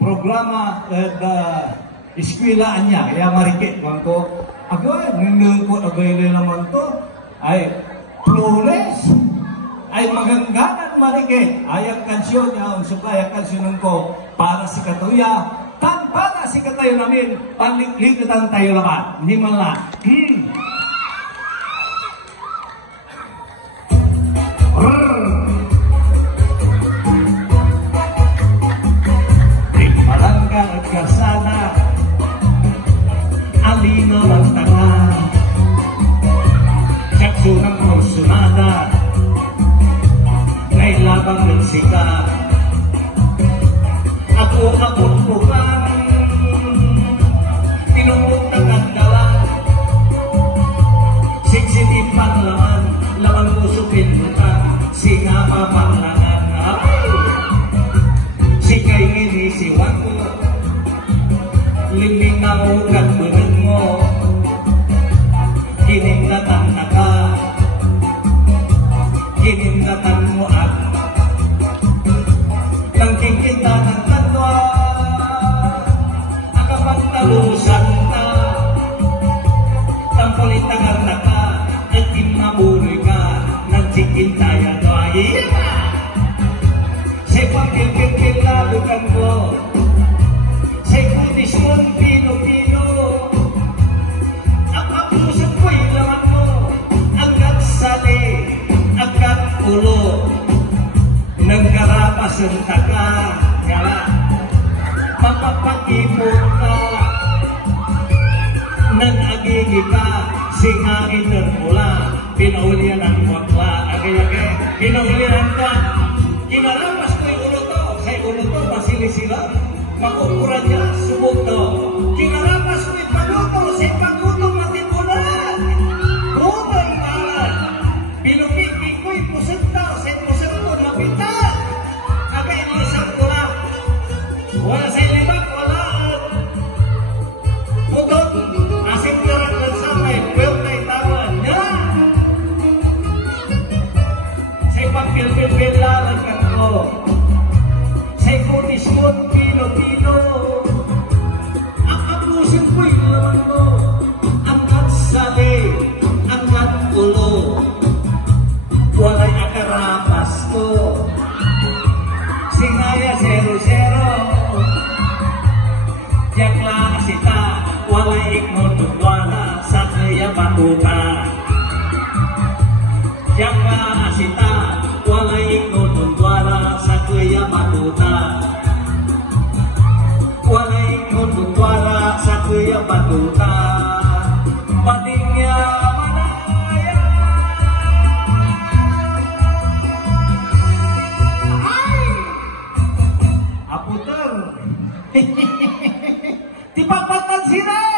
programa eskwelaannya ya marikit ko agay nilingkod agay naman to ay flawless ay magangganan marikit ay ang kansyon niya ang supply ang kansyon ko para si Katuya tanpa na si Katayo namin panliglitan tayo lahat hindi man lang Kasana alino ng tanga sakso ng kursunada nailabang ng sika ako bukan tinungutang ang dalan siksipin panglaman laman kusupin bukan singa mapanglangan sikay inisiwan ko limingaw kan bener mo kining natan naka kining natan mo at nang kikita ng kanwa akapagtalusan na tampolitangan naka at imabuloy ka ng sikintayan no ay sepang kilkil lalukan ko Dismon Pino ang pusat ko'y laman mo agad sali, agad ulo ng karapas ng taga ngala mapapakipot ka ng agigi ka singain ng mula pinaulian ang wakla agay-agay pinaulian ka kinarapas ko'y ulo to sa ulo to masilisila makukuran niya, sumuto. Kinarapas ko ipaluto, sa ipaluto matipunan. Bumang malan. Pinupiki ko ipusenta, sa ipusento napita. Agay niya isang tula. Wala sa ilibak, wala. Putot, asim jarang ng samay, buwelta itawan niya. Sa ipagpilpil lalan kan ko. Sa ikutismon, Pino ang apusin ko'y laman mo angkat sali, angkat ulo walay akarapas ko singaya 00 jakla asita walay iknotutwala sa kaya batuta jakla asita walay iknotutwala sa kaya batuta walay kututwala sa kuya batuta patingnya manaya ay aputer tipapatan sila